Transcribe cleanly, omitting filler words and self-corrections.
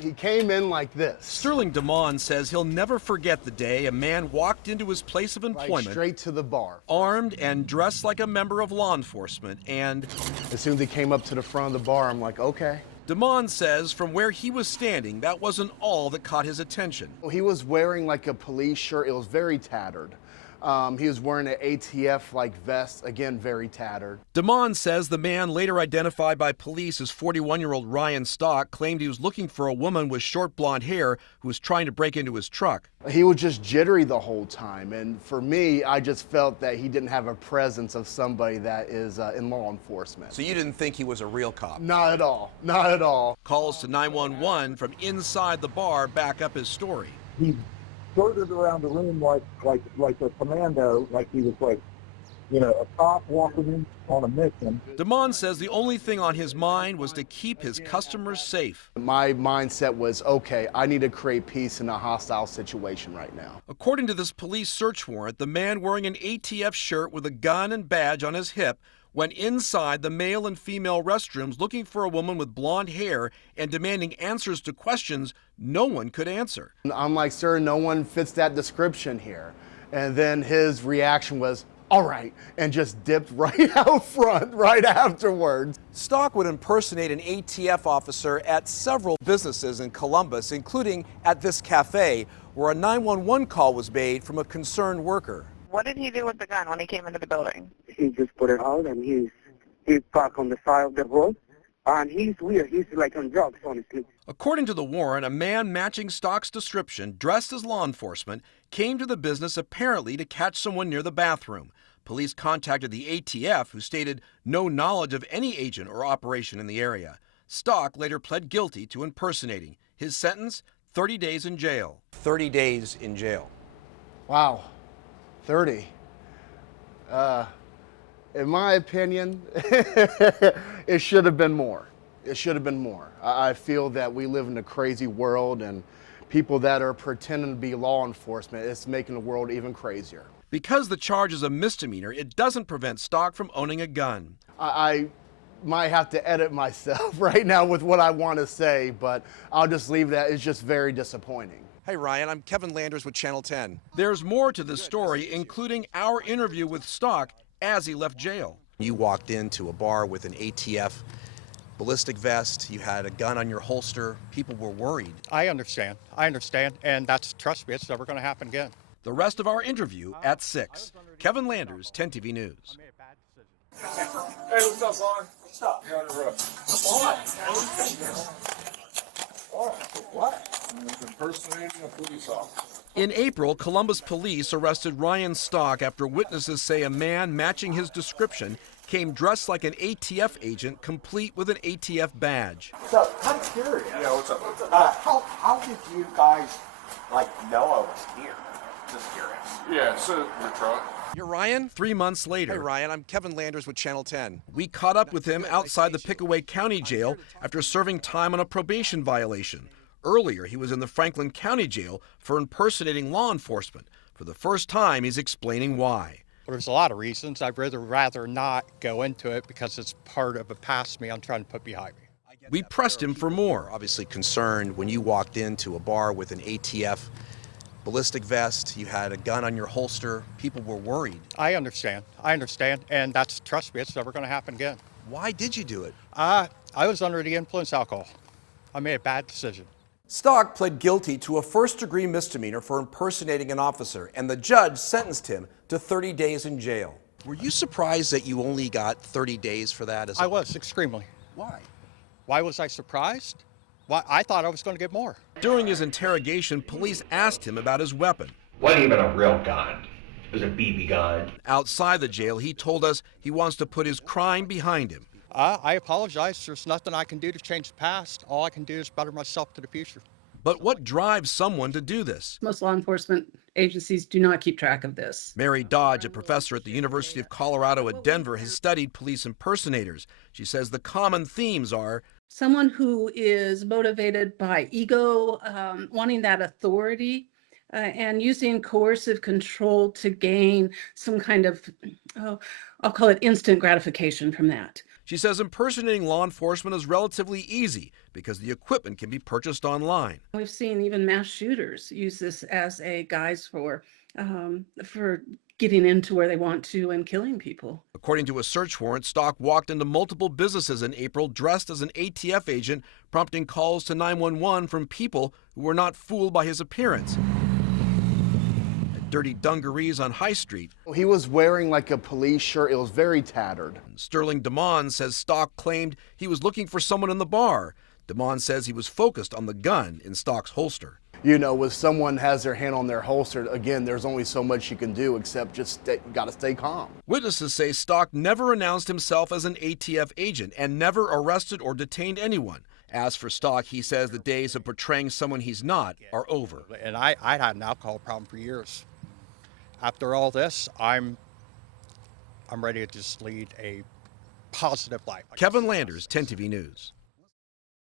He came in like this. Sterling DeMond says he'll never forget the day a man walked into his place of employment, straight to the bar, armed and dressed like a member of law enforcement, and as soon as he came up to the front of the bar, I'm like, okay. DeMond says from where he was standing, that wasn't all that caught his attention. He was wearing like a police shirt. It was very tattered. He was wearing an ATF-like vest, again, very tattered. DeMond says the man, later identified by police as 41-year-old Ryan Stalk, claimed he was looking for a woman with short blonde hair who was trying to break into his truck. He was just jittery the whole time, and for me, I just felt that he didn't have a presence of somebody that is in law enforcement. So you didn't think he was a real cop? Not at all, not at all. Calls to 911 from inside the bar back up his story. He skirted around the room like a commando, like he was like, a cop walking in on a mission. DeMond says the only thing on his mind was to keep his customers safe. My mindset was, okay, I need to create peace in a hostile situation right now. According to this police search warrant, the man wearing an ATF shirt with a gun and badge on his hip went inside the male and female restrooms looking for a woman with blonde hair and demanding answers to questions no one could answer. I'm like, sir, no one fits that description here. And then his reaction was, all right, and just dipped right out front right afterwards. Stalk would impersonate an ATF officer at several businesses in Columbus, including at this cafe, where a 911 call was made from a concerned worker. What did he do with the gun when he came into the building? He just put it out, and he's parked on the side of the road, and he's weird. He's like on drugs, honestly. According to the warrant, a man matching Stalk's description, dressed as law enforcement, came to the business apparently to catch someone near the bathroom. Police contacted the ATF, who stated no knowledge of any agent or operation in the area. Stalk later pled guilty to impersonating. His sentence, 30 days in jail. 30 days in jail. Wow, 30. In my opinion, it should have been more. It should have been more. I feel that we live in a crazy world, and people that are pretending to be law enforcement, it's making the world even crazier. Because the charge is a misdemeanor, it doesn't prevent Stalk from owning a gun. I might have to edit myself right now with what I want to say, but I'll just leave that. It's just very disappointing. Hey Ryan, I'm Kevin Landers with Channel 10. There's more to this story, including our interview with Stalk as he left jail. You walked into a bar with an ATF ballistic vest, you had a gun on your holster, people were worried. I understand, and trust me, it's never going to happen again. The rest of our interview at 6. Kevin Landers, 10 TV News. Hey, what's up, Ron? Stop. You're on the roof. What? Impersonating a police officer. In April, Columbus police arrested Ryan Stalk after witnesses say a man matching his description came dressed like an ATF agent, complete with an ATF badge. So, I'm curious. Yeah, what's up? How did you guys, know I was here? Just curious. Yeah, so your truck. You're Ryan? 3 months later. Hey Ryan, I'm Kevin Landers with Channel 10. We caught up with him outside the Pickaway County Jail after serving time on a probation violation. Earlier, he was in the Franklin County Jail for impersonating law enforcement. For the first time, he's explaining why. There's a lot of reasons. I'd rather not go into it because it's part of a past me I'm trying to put behind me. We pressed him for more. Obviously concerned when you walked into a bar with an ATF ballistic vest, you had a gun on your holster, people were worried. I understand, and trust me, it's never going to happen again. Why did you do it? I was under the influence of alcohol. I made a bad decision. Stalk pled guilty to a first-degree misdemeanor for impersonating an officer, and the judge sentenced him to 30 days in jail. Were you surprised that you only got 30 days for that? I was, extremely. Why? Why was I surprised? Why, I thought I was going to get more. During his interrogation, police asked him about his weapon. Wasn't even a real gun. It was a BB gun. Outside the jail, he told us he wants to put his crime behind him. I apologize. There's nothing I can do to change the past. All I can do is better myself to the future. But what drives someone to do this? Most law enforcement agencies do not keep track of this. Mary Dodge, a professor at the University of Colorado at Denver, has studied police impersonators. She says the common themes are someone who is motivated by ego, wanting that authority, and using coercive control to gain some kind of, I'll call it instant gratification from that. She says impersonating law enforcement is relatively easy because the equipment can be purchased online. We've seen even mass shooters use this as a guise for getting into where they want to and killing people. According to a search warrant, Stalk walked into multiple businesses in April dressed as an ATF agent, prompting calls to 911 from people who were not fooled by his appearance. At dirty dungarees on High Street, He was wearing like a police shirt. It was very tattered. Sterling DeMond says Stalk claimed he was looking for someone in the bar. DeMond says he was focused on the gun in Stalk's holster. You know, when someone has their hand on their holster, again, there's only so much you can do except just got to stay calm. Witnesses say Stalk never announced himself as an ATF agent and never arrested or detained anyone. As for Stalk, he says the days of portraying someone he's not are over. And I had an alcohol problem for years. After all this, I'm ready to just lead a positive life. Kevin Landers, 10 TV News.